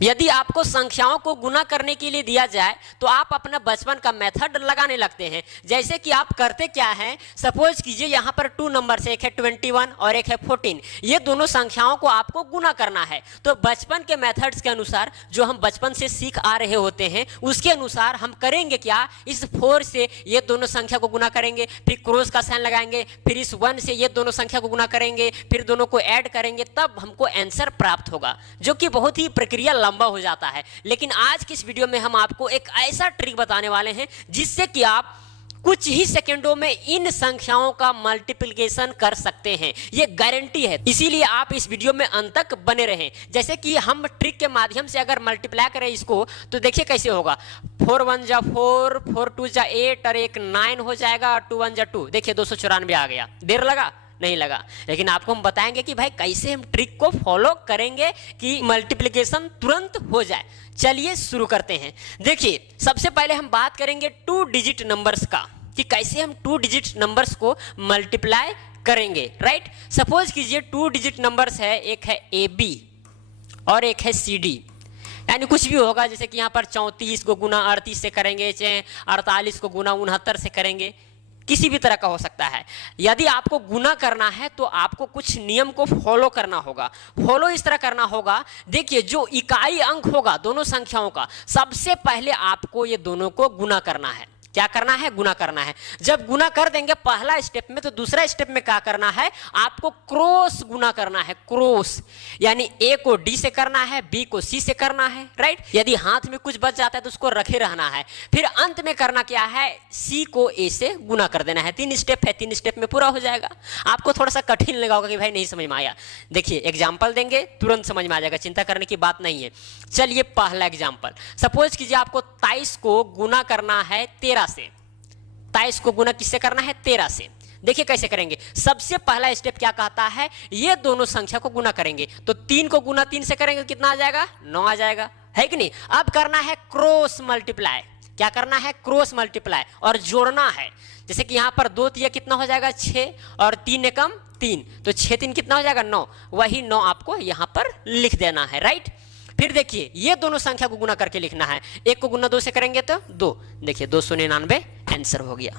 यदि आपको संख्याओं को गुना करने के लिए दिया जाए तो आप अपना बचपन का मेथड लगाने लगते हैं। जैसे कि आप करते क्या हैं, सपोज कीजिए यहाँ पर 2 नंबर से, एक है 21 और एक है 14, ये दोनों संख्याओं को आपको गुना करना है। तो बचपन के मेथड्स के अनुसार, जो हम बचपन से सीख आ रहे होते हैं, उसके अनुसार हम करेंगे क्या, इस 4 से ये दोनों संख्या को गुना करेंगे, फिर क्रॉस का साइन लगाएंगे, फिर इस 1 से ये दोनों संख्या को गुना करेंगे, फिर दोनों को ऐड करेंगे, तब हमको आंसर प्राप्त होगा, जो कि बहुत ही प्रक्रिया लंबा हो जाता है। लेकिन आज की इस वीडियो में हम आपको एक ऐसा ट्रिक बताने वाले हैं जिससे कि आप कुछ ही सेकंडों में इन संख्याओं का मल्टीप्लिकेशन कर सकते हैं, ये गारंटी है। इसीलिए आप इस वीडियो में अंत तक बने रहें। जैसे कि हम ट्रिक के माध्यम से अगर मल्टीप्लाई करें इसको, तो देखिए कैसे होगा। 4 1 जा 4, 4 2 जा 8 और एक 9 हो जाएगा, और 2 1 जा 2। देखिए 294 आ गया। देर लगा? नहीं लगा। लेकिन आपको हम बताएंगे कि भाई कैसे हम ट्रिक को फॉलो करेंगे कि मल्टीप्लिकेशन तुरंत हो जाए। चलिए शुरू करते हैं। देखिए सबसे पहले हम बात करेंगे 2 डिजिट नंबर्स का, कि कैसे हम 2 डिजिट नंबर्स को मल्टीप्लाई करेंगे। राइट, सपोज कीजिए 2 डिजिट नंबर्स है, एक है AB और एक है CD, यानी कुछ भी होगा। जैसे कि यहाँ पर 34 को गुना 38 से करेंगे, चाहे 48 को गुना 69 से करेंगे, किसी भी तरह का हो सकता है। यदि आपको गुना करना है तो आपको कुछ नियम को फॉलो करना होगा। फॉलो इस तरह करना होगा, देखिए जो इकाई अंक होगा दोनों संख्याओं का, सबसे पहले आपको ये दोनों को गुना करना है। क्या करना है? गुना करना है। जब गुना कर देंगे पहला स्टेप में, तो दूसरा स्टेप में क्या करना है, आपको क्रॉस गुना करना है। क्रॉस यानी A को D से करना है, B को C से करना है। राइट, यदि हाथ में कुछ बच जाता है तो उसको रखे रहना है। फिर अंत में करना क्या है, C को A से गुना कर देना है। 3 स्टेप है, 3 स्टेप में पूरा हो जाएगा। आपको थोड़ा सा कठिन लगा होगा कि भाई नहीं समझ में आया। देखिए एग्जाम्पल देंगे, तुरंत समझ में आ जाएगा, चिंता करने की बात नहीं है। चलिए पहला एग्जाम्पल, सपोज कीजिए आपको 23 को गुना करना है 13 से। 23 को गुना किससे करना है? 13 से। देखिए कैसे करेंगे। सबसे पहला स्टेप क्या कहता है, ये दोनों संख्या को गुना करेंगे। तो 3 को गुना 3 से करेंगे, कितना आ जाएगा? 9 आ जाएगा, है कि नहीं। अब करना है क्रॉस मल्टीप्लाई। क्या करना है? क्रॉस मल्टीप्लाई, और जोड़ना है। जैसे कि यहाँ पर 2 तिया कितना हो जाएगा? 6, और 3 एकम 3, तो 6 3 कितना हो जाएगा? 9। वही 9 आपको यहाँ पर लिख देना है। राइट, फिर देखिए ये दोनों संख्या को गुना करके लिखना है। 1 को गुना 2 से करेंगे तो 2। देखिए 299 आंसर हो गया।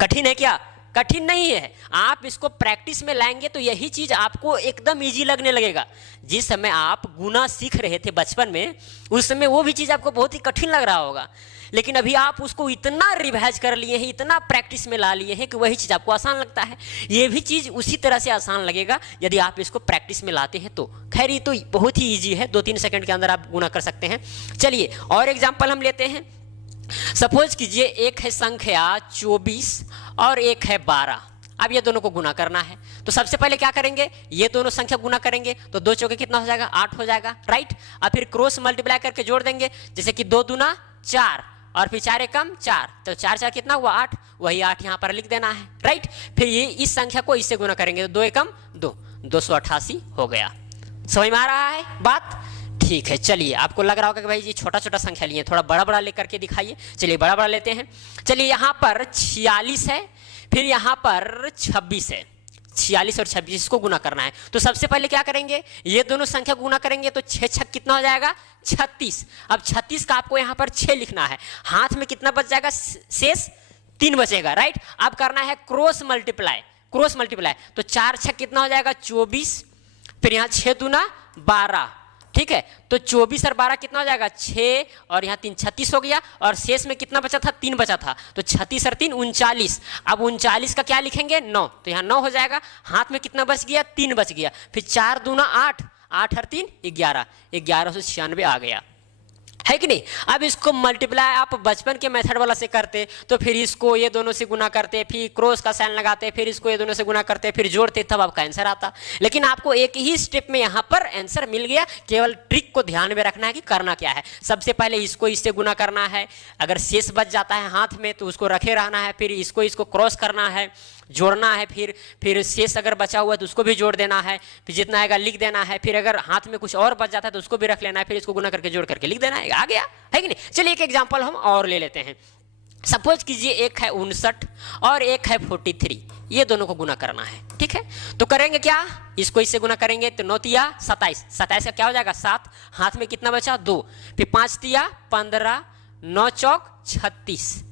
कठिन है क्या? कठिन नहीं है। आप इसको प्रैक्टिस में लाएंगे तो यही चीज आपको एकदम इजी लगने लगेगा। जिस समय आप गुना सीख रहे थे बचपन में, उस समय वो भी चीज आपको बहुत ही कठिन लग रहा होगा। लेकिन अभी आप उसको इतना रिवाइज कर लिए हैं, इतना प्रैक्टिस में ला लिए हैं कि वही चीज आपको आसान लगता है। ये भी चीज उसी तरह से आसान लगेगा यदि आप इसको प्रैक्टिस में लाते हैं तो। खैर ये तो बहुत ही ईजी है, 2-3 सेकंड के अंदर आप गुना कर सकते हैं। चलिए और एग्जाम्पल हम लेते हैं। सपोज कीजिए एक है संख्या 24 और एक है 12। अब ये दोनों को गुना करना है, तो सबसे पहले क्या करेंगे, ये दोनों संख्या गुना करेंगे। तो 2 चौके कितना हो जाएगा? 8 हो जाएगा। राइट, अब फिर क्रॉस मल्टीप्लाई करके जोड़ देंगे। जैसे कि 2 दूना 4 और फिर 4 एकम 4, तो 4 4 कितना हुआ? 8। वही 8 यहाँ पर लिख देना है। राइट, फिर ये इस संख्या को इससे गुना करेंगे, तो 2 एकम 2, 288 हो गया। समझ में आ रहा है बात? ठीक है, चलिए आपको लग रहा होगा कि भाई ये छोटा छोटा संख्या लिए, थोड़ा बड़ा बड़ा लेकर के दिखाइए। चलिए बड़ा बड़ा लेते हैं। चलिए यहाँ पर 46 है, फिर यहाँ पर 26 है। 46 और 26 को गुना करना है, तो सबसे पहले क्या करेंगे, ये दोनों संख्या गुना करेंगे। तो 6 6 कितना हो जाएगा? 36। अब 36 का आपको यहाँ पर 6 लिखना है। हाथ में कितना बच जाएगा? शेष 3 बचेगा। राइट, अब करना है क्रॉस मल्टीप्लाई। क्रॉस मल्टीप्लाई, तो 4 6 कितना हो जाएगा? 24। फिर यहाँ 6 दूना 12। ठीक है, तो 24 और 12 कितना हो जाएगा? 6, और यहाँ 3 36 हो गया। और शेष में कितना बचा था? 3 बचा था, तो 36 और 3 39। अब 39 का क्या लिखेंगे? 9, तो यहाँ 9 हो जाएगा। हाथ में कितना बच गया? 3 बच गया। फिर 4 दूना 8, 8 और 3 11, 1196 आ गया, है कि नहीं। अब इसको मल्टीप्लाई आप बचपन के मेथड वाला से करते, तो फिर इसको ये दोनों से गुना करते, फिर क्रॉस का साइन लगाते, फिर इसको ये दोनों से गुना करते, फिर जोड़ते, तब आपका आंसर आता। लेकिन आपको एक ही स्टेप में यहाँ पर आंसर मिल गया। केवल ट्रिक को ध्यान में रखना है कि करना क्या है। सबसे पहले इसको इससे गुना करना है। अगर शेष बच जाता है हाथ में तो उसको रखे रहना है। फिर इसको क्रॉस करना है, जोड़ना है। फिर शेष अगर बचा हुआ है तो उसको भी जोड़ देना है। फिर जितना आएगा लिख देना है। फिर अगर हाथ में कुछ और बच जाता है तो उसको भी रख लेना है। फिर इसको गुना करके जोड़ करके लिख देना है। आ गया, है कि नहीं। चलिए एक एग्जांपल हम और ले लेते हैं। सपोज कीजिए एक है 59 और एक है 43। ये दोनों को गुना करना है, ठीक है। तो करेंगे क्या, इसको इससे गुना करेंगे तो 9 तिया 27, 27 का क्या हो जाएगा 7, हाथ में कितना बचा 2, फिर 5 तिया 15, 9 चौक 36,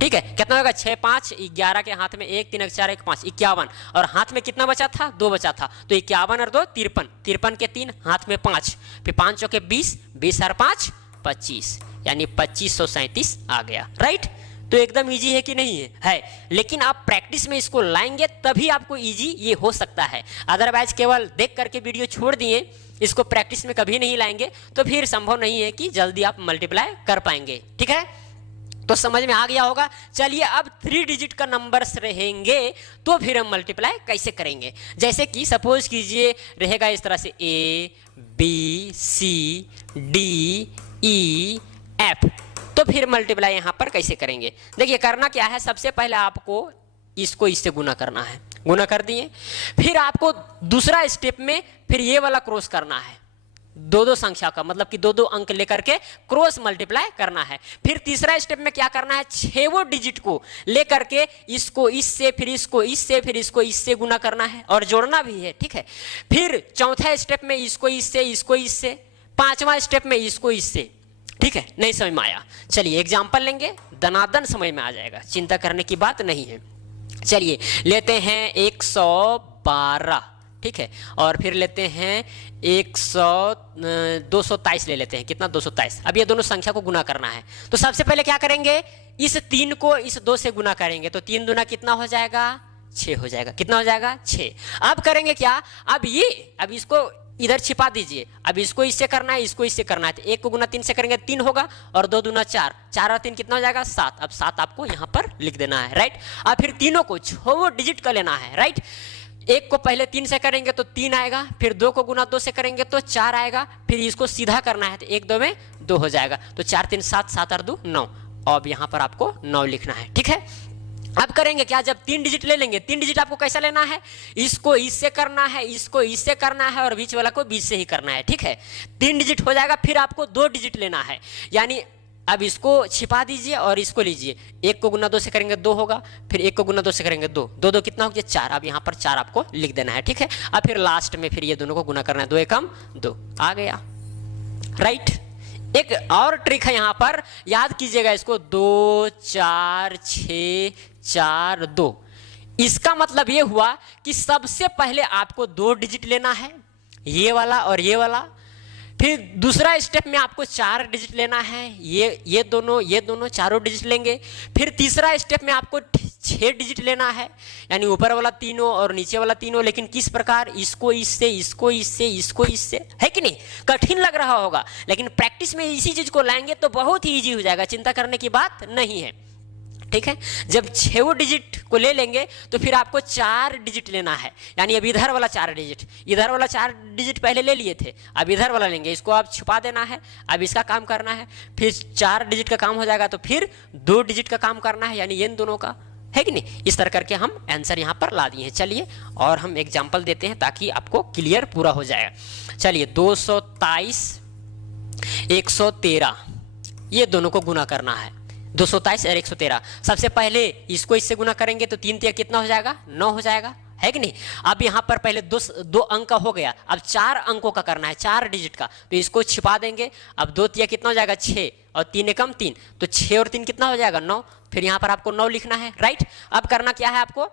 ठीक है। कितना होगा 6 5 11 के हाथ में 1 3 4 1 5 51, और हाथ में कितना बचा था 2 बचा था, तो 51 और 2 53, 53 के 3 हाथ में 5, फिर 5 चौके 20, 20 और 5 25, यानी 2537 आ गया, राइट। तो एकदम इजी है कि नहीं है, लेकिन आप प्रैक्टिस में इसको लाएंगे तभी आपको इजी ये हो सकता है। अदरवाइज केवल देख करके वीडियो छोड़ दिए, इसको प्रैक्टिस में कभी नहीं लाएंगे तो फिर संभव नहीं है कि जल्दी आप मल्टीप्लाई कर पाएंगे, ठीक है। तो समझ में आ गया होगा। चलिए अब 3 डिजिट का नंबर्स रहेंगे तो फिर हम मल्टीप्लाई कैसे करेंगे। जैसे कि सपोज कीजिए रहेगा इस तरह से ABCDEF, तो फिर मल्टीप्लाई यहां पर कैसे करेंगे। देखिए करना क्या है, सबसे पहले आपको इसको इससे गुना करना है, गुना कर दिए, फिर आपको दूसरा स्टेप में फिर ये वाला क्रॉस करना है, दो दो संख्या का मतलब कि दो दो अंक लेकर के क्रॉस मल्टीप्लाई करना है। फिर तीसरा स्टेप में क्या करना है, 6 डिजिट को लेकर के इसको इससे, फिर इसको इससे, फिर इसको इससे गुना करना है और जोड़ना भी है, ठीक है। फिर चौथा स्टेप में इसको इससे, इसको इससे, पांचवा स्टेप में इसको इससे, ठीक है। नहीं समझ में आया, चलिए एग्जाम्पल लेंगे, दनादन समझ में आ जाएगा, चिंता करने की बात नहीं है। चलिए लेते हैं 112, ठीक है, और फिर लेते हैं 223 ले लेते हैं, कितना 223। अब ये दोनों संख्या को गुना करना है, तो सबसे पहले क्या करेंगे, इस 3 को इस 2 से गुना करेंगे, तो 3 दूना कितना हो जाएगा 6 हो जाएगा, कितना हो जाएगा 6। अब करेंगे क्या, अब इसको इधर छिपा दीजिए, अब इसको इससे करना है, इसको इससे करना है, तो 1 को गुना 3 से करेंगे 3 होगा, और 2 दूना 4, 4 और 3 कितना हो जाएगा 7। अब 7 आपको यहाँ पर लिख देना है, राइट। अब फिर तीनों को 6 डिजिट का लेना है, राइट। 1 को पहले 3 से करेंगे तो 3 आएगा, फिर 2 को गुना 2 से करेंगे तो 4 आएगा, फिर इसको सीधा करना है तो 1 2 में 2 हो जाएगा, तो 4 3 7, 7 और 2 9, अब यहाँ पर आपको 9 लिखना है, ठीक है। अब करेंगे क्या, जब 3 डिजिट ले लेंगे, 3 डिजिट आपको कैसा लेना है, इसको इससे करना है, इसको इससे करना है, और बीच वाला को बीच से ही करना है, ठीक है। 3 डिजिट हो जाएगा, फिर आपको 2 डिजिट लेना है, यानी अब इसको छिपा दीजिए और इसको लीजिए, 1 को गुना 2 से करेंगे 2 होगा, फिर 1 को गुना 2 से करेंगे 2, 2 2 कितना हो गया 4। अब यहाँ पर 4 आपको लिख देना है, ठीक है। अब फिर लास्ट में फिर ये दोनों को गुना करना है, 2 एकम 2 आ गया, राइट। एक और ट्रिक है यहाँ पर, याद कीजिएगा इसको, 2 4 6 4 2। इसका मतलब ये हुआ कि सबसे पहले आपको 2 डिजिट लेना है, ये वाला और ये वाला, फिर दूसरा स्टेप में आपको 4 डिजिट लेना है, ये दोनों चारों डिजिट लेंगे, फिर तीसरा स्टेप में आपको 6 डिजिट लेना है, यानी ऊपर वाला तीनों और नीचे वाला तीनों, लेकिन किस प्रकार, इसको इससे, इसको इससे, इसको इससे, है कि नहीं। कठिन लग रहा होगा, लेकिन प्रैक्टिस में इसी चीज को लाएंगे तो बहुत ही इजी हो जाएगा, चिंता करने की बात नहीं है, ठीक है। जब 6 डिजिट को ले लेंगे तो फिर आपको 4 डिजिट लेना है, यानी अब इधर वाला 4 डिजिट, इधर वाला 4 डिजिट पहले ले लिए थे, अब इधर वाला लेंगे, इसको आप छुपा देना है, अब इसका काम करना है, फिर 4 डिजिट का काम हो जाएगा तो फिर 2 डिजिट का काम करना है, यानी इन दोनों का, है कि नहीं। इस तरह करके हम आंसर यहाँ पर ला दिए हैं। चलिए और हम एग्जाम्पल देते हैं ताकि आपको क्लियर पूरा हो जाएगा। चलिए 223 113, ये दोनों को गुना करना है, 223 और 113। सबसे पहले इसको इससे गुना करेंगे तो 3 3 कितना हो जाएगा 9 हो जाएगा, है कि नहीं। अब यहाँ पर पहले दो अंक का हो गया, अब 4 अंकों का करना है, 4 डिजिट का, तो इसको छिपा देंगे। अब 2 3 कितना हो जाएगा 6, और 3 एकम 3, तो 6 और 3 कितना हो जाएगा 9, फिर यहाँ पर आपको 9 लिखना है, राइट। अब करना क्या है आपको,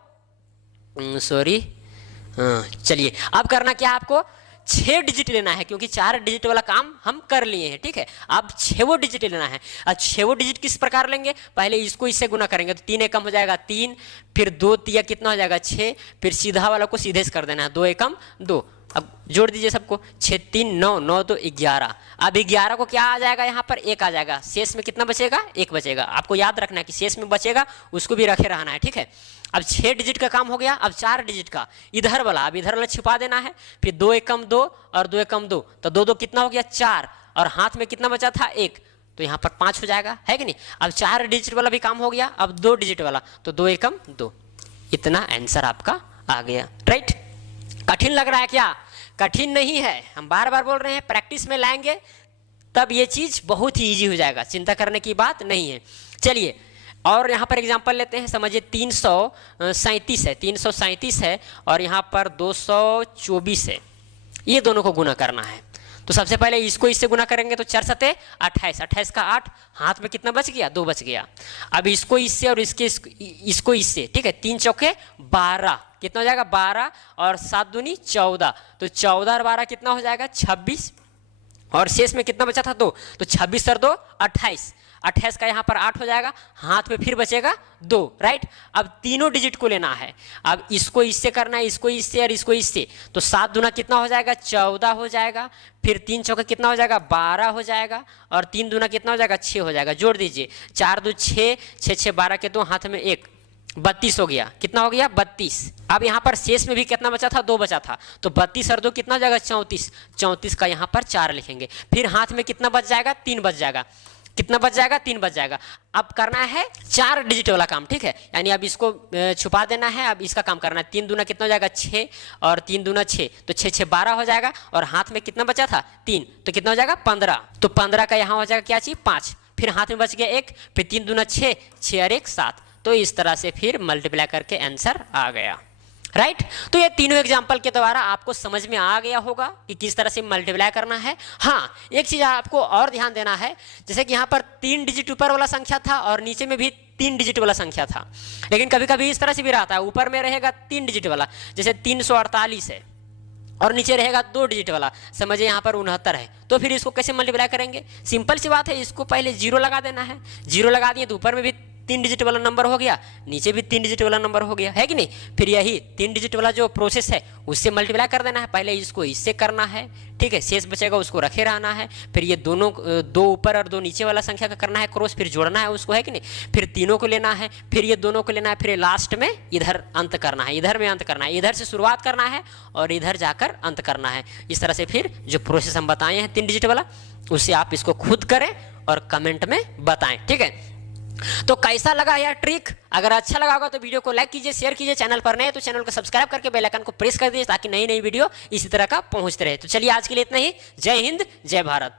चलिए अब करना क्या है आपको, 6 डिजिट लेना है, क्योंकि 4 डिजिट वाला काम हम कर लिए हैं, ठीक है। अब 6 डिजिट लेना है। अब 6 डिजिट किस प्रकार लेंगे, पहले इसको इससे गुना करेंगे तो 3 एकम हो जाएगा 3, फिर 2 3 कितना हो जाएगा 6, फिर सीधा वाला को सीधे से कर देना है, 2 एकम 2। अब जोड़ दीजिए सबको, 6 3 9 9 2 11। अब 11 को क्या आ जाएगा, यहाँ पर 1 आ जाएगा, शेष में कितना बचेगा 1 बचेगा। आपको याद रखना है कि शेष में बचेगा उसको भी रखे रहना है, ठीक है। अब 6 डिजिट का काम हो गया, अब 4 डिजिट का इधर वाला, अब इधर वाला छिपा देना है, फिर 2 एकम 2 और 2 एकम 2, तो 2 2 कितना हो गया 4, और हाथ में कितना बचा था 1, तो यहाँ पर 5 हो जाएगा, है कि नहीं। अब 4 डिजिट वाला भी काम हो गया, अब 2 डिजिट वाला, तो 2 एकम 2, इतना आंसर आपका आ गया, राइट। कठिन लग रहा है क्या, कठिन नहीं है, हम बार बार बोल रहे हैं, प्रैक्टिस में लाएंगे तब ये चीज बहुत ही इजी हो जाएगा, चिंता करने की बात नहीं है। चलिए और यहाँ पर एग्जांपल लेते हैं, समझिए 337 है और यहाँ पर 224 है, ये दोनों को गुना करना है। तो सबसे पहले इसको इससे गुना करेंगे तो 4 सते 28, 28 का 8, हाथ में कितना बच गया, 2 बच गया। अब इसको इससे और इसको इससे, ठीक है, 3 चौके 12, कितना हो जाएगा 12 और 7 दूनी 14, तो 14 और 12 कितना हो जाएगा 26, और शेष में कितना बचा था 2, तो 26 और 2 28, 28 का यहाँ पर 8 हो जाएगा, हाथ में फिर बचेगा 2, राइट। अब तीनों डिजिट को लेना है, अब इसको इससे करना है, इसको इससे और इसको इससे, तो 7 दूना कितना हो जाएगा 14 हो जाएगा, फिर 3 चौका कितना हो जाएगा 12 हो जाएगा, और 3 दूना कितना हो जाएगा 6 हो जाएगा। जोड़ दीजिए, 4 2 6, 6 6 12 के 2, हाथ में 1, 32 हो गया। कितना हो गया 32। अब यहाँ पर शेष में भी कितना बचा था, 2 बचा था, तो 32 और 2 कितना हो जाएगा 34, 34 का यहाँ पर 4 लिखेंगे, फिर हाथ में कितना बच जाएगा 3 बच जाएगा, कितना बच जाएगा 3 बच जाएगा। अब करना है 4 डिजिट वाला काम, ठीक है, यानी अब इसको छुपा देना है, अब इसका काम करना है। 3 दूना कितना हो जाएगा 6 और 3 दूना 6, तो 6 6 12 हो जाएगा, और हाथ में कितना बचा था 3, तो कितना हो जाएगा 15, तो 15 का यहाँ हो जाएगा क्या चीज 5, फिर हाथ में बच गया 1, फिर 3 दूना 6, 6 और 1 7, तो इस तरह से फिर मल्टीप्लाई करके आंसर आ गया, राइट। तो ये तीनों एग्जाम्पल के द्वारा आपको समझ में आ गया होगा कि किस तरह से मल्टीप्लाई करना है। हाँ, एक चीज आपको और ध्यान देना है, जैसे कि यहाँ पर 3 डिजिट ऊपर वाला संख्या था और नीचे में भी 3 डिजिट वाला संख्या था, लेकिन कभी कभी इस तरह से भी रहता है, ऊपर में रहेगा 3 डिजिट वाला, जैसे 348 है और नीचे रहेगा 2 डिजिट वाला, समझिए यहाँ पर 69 है, तो फिर इसको कैसे मल्टीप्लाई करेंगे, सिंपल सी बात है, इसको पहले 0 लगा देना है, 0 लगा दिए तो ऊपर में भी 3 डिजिट वाला नंबर हो गया, नीचे भी 3 डिजिट वाला नंबर हो गया, है कि नहीं। फिर यही 3 डिजिट वाला जो प्रोसेस है उससे मल्टीप्लाई कर देना है, पहले इसको इससे करना है, ठीक है, शेष बचेगा उसको रखे रहना है, फिर ये दोनों 2 ऊपर और 2 नीचे वाला संख्या का करना है क्रॉस, फिर जोड़ना है उसको, है कि नहीं, फिर तीनों को लेना है, फिर ये दोनों को लेना है, फिर लास्ट में इधर अंत करना है, इधर में अंत करना है, इधर से शुरुआत करना है और इधर जाकर अंत करना है। इस तरह से फिर जो प्रोसेस हम बताए हैं 3 डिजिट वाला, उससे आप इसको खुद करें और कमेंट में बताएं, ठीक है। तो कैसा लगा यह ट्रिक, अगर अच्छा लगा होगा तो वीडियो को लाइक कीजिए, शेयर कीजिए, चैनल पर नए तो चैनल को सब्सक्राइब करके बेल आइकन को प्रेस कर दीजिए ताकि नई नई वीडियो इसी तरह का पहुंचते रहे। तो चलिए आज के लिए इतना ही, जय हिंद जय भारत।